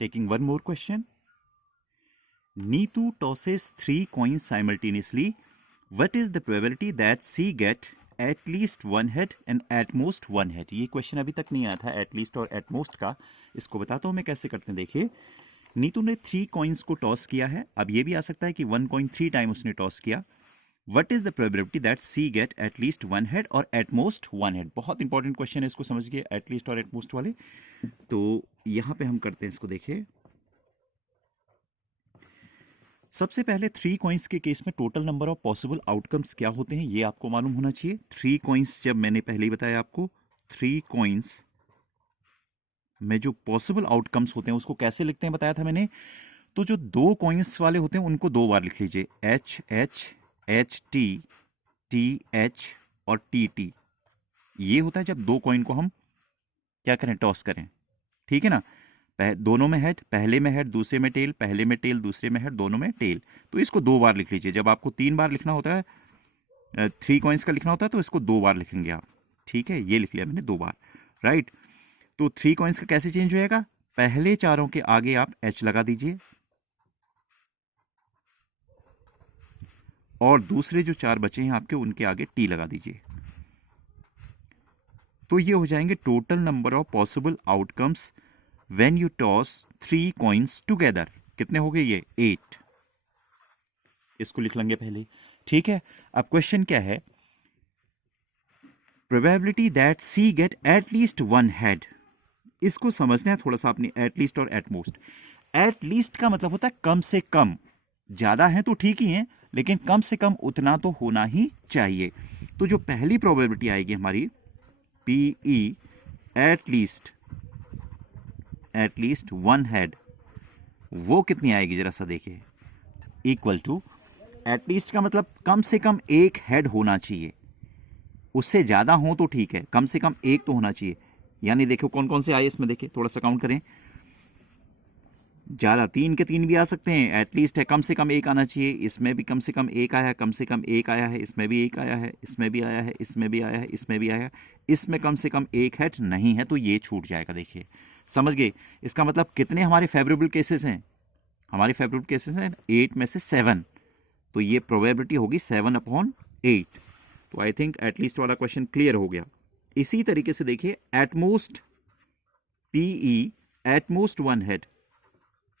Taking one more question. Neetu tosses 3 coins simultaneously. What is the probability that she get at least one head and at most one head? ये question अभी तक नहीं आया था at least और at most का. इसको बताता हूँ मैं कैसे करते हैं. देखिए, नीतू ने 3 कॉइन्स को टॉस किया है. अब ये भी आ सकता है कि 1 कॉइन 3 टाइम उसने टॉस किया. What is the probability that she get at least one head और एट मोस्ट वन हेड? बहुत इंपॉर्टेंट क्वेश्चन है, इसको समझिए, एटलीस्ट और एट मोस्ट वाले. तो यहां पे हम करते हैं इसको. देखिए, सबसे पहले 3 कॉइन्स के केस में total number of possible outcomes क्या होते हैं ये आपको मालूम होना चाहिए. 3 कॉइन्स, जब मैंने पहले ही बताया आपको, 3 कॉइन्स में जो पॉसिबल आउटकम्स होते हैं उसको कैसे लिखते हैं बताया था मैंने. तो जो 2 कॉइन्स वाले होते हैं उनको 2 बार लिख लीजिए. H H, H T, T H और टी टी. ये होता है जब 2 कॉइन को हम क्या करें, टॉस करें. ठीक है ना. दोनों में हेड, पहले में हेड दूसरे में टेल, पहले में टेल दूसरे में हेड, दोनों में टेल. तो इसको 2 बार लिख लीजिए. जब आपको 3 बार लिखना होता है, 3 कॉइन्स का लिखना होता है, तो इसको 2 बार लिखेंगे आप. ठीक है, ये लिख लिया मैंने 2 बार. राइट. तो 3 कॉइन्स का कैसे चेंज होएगा? पहले चारों के आगे आप एच लगा दीजिए और दूसरे जो 4 बचे हैं आपके उनके आगे टी लगा दीजिए. तो ये हो जाएंगे total number of possible outcomes when you toss 3 coins together. कितने हो गए ये? 8. इसको लिख लेंगे पहले. ठीक है. अब क्वेश्चन क्या है? Probability that she get at least one head. इसको समझना है थोड़ा सा आपने, एट लीस्ट और एट मोस्ट. एट लीस्ट का मतलब होता है कम से कम. ज्यादा है तो ठीक ही है, लेकिन कम से कम उतना तो होना ही चाहिए. तो जो पहली प्रोबेबिलिटी आएगी हमारी, P E eight least one head, वो कितनी आएगी जरा सा देखिए. इक्वल टू, एट लीस्ट का मतलब कम से कम एक हेड होना चाहिए. उससे ज्यादा हो तो ठीक है, कम से कम एक तो होना चाहिए. यानी देखो कौन कौन से आए इसमें, देखिए थोड़ा सा काउंट करें. ज्यादा 3 के 3 भी आ सकते हैं. एटलीस्ट है, कम से कम एक आना चाहिए. इसमें भी कम से कम एक आया है, कम से कम एक आया है, इसमें भी एक आया है, इसमें भी आया है, इसमें भी आया है, इसमें भी आया है. इसमें कम से कम एक हेड नहीं है, तो ये छूट जाएगा. देखिए, समझ गए. इसका मतलब कितने हमारे फेवरेबल केसेस हैं? हमारे फेवरेबल केसेस हैं 8 में से 7. तो ये प्रोबेबिलिटी होगी 7/8. तो आई थिंक एटलीस्ट वाला क्वेश्चन क्लियर हो गया. इसी तरीके से देखिए, at most, PE at most one head,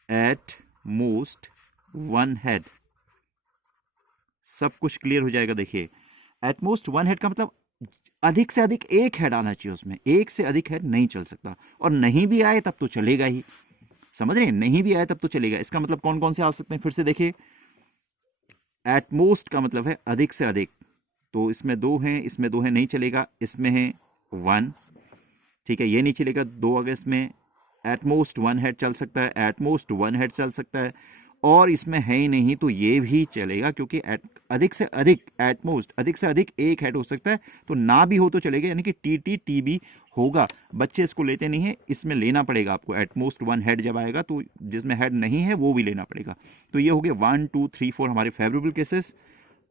at most one head, सब कुछ क्लियर हो जाएगा. देखिए, एटमोस्ट वन हेड का मतलब अधिक से अधिक एक हेड आना चाहिए उसमें. एक से अधिक हेड नहीं चल सकता. और नहीं भी आए तब तो चलेगा ही. समझ रहे हैं? नहीं भी आए तब तो चलेगा. इसका मतलब कौन कौन से आ सकते हैं फिर से देखिए. एटमोस्ट का मतलब है अधिक से अधिक. तो इसमें 2 हैं, इसमें 2 हैं, नहीं चलेगा. इसमें है 1. ठीक है, ये नहीं चलेगा. 2 अगर इसमें एटमोस्ट वन हेड चल सकता है, एटमोस्ट वन हेड चल सकता है. और इसमें है ही नहीं तो ये भी चलेगा, क्योंकि अधिक से अधिक, एटमोस्ट अधिक से अधिक एक हेड हो सकता है. तो ना भी हो तो चलेगा, यानी कि टी टी टी भी होगा. बच्चे इसको लेते नहीं है, इसमें लेना पड़ेगा आपको. एटमोस्ट वन हेड जब आएगा तो जिसमें हेड नहीं है वो भी लेना पड़ेगा. तो ये हो गया 1 2 3 4 हमारे फेवरेबल केसेस.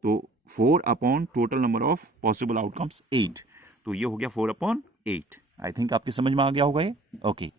तो 4 upon total number of possible outcomes 8. तो ये हो गया 4/8. आई थिंक आपकी समझ में आ गया होगा ये. ओके.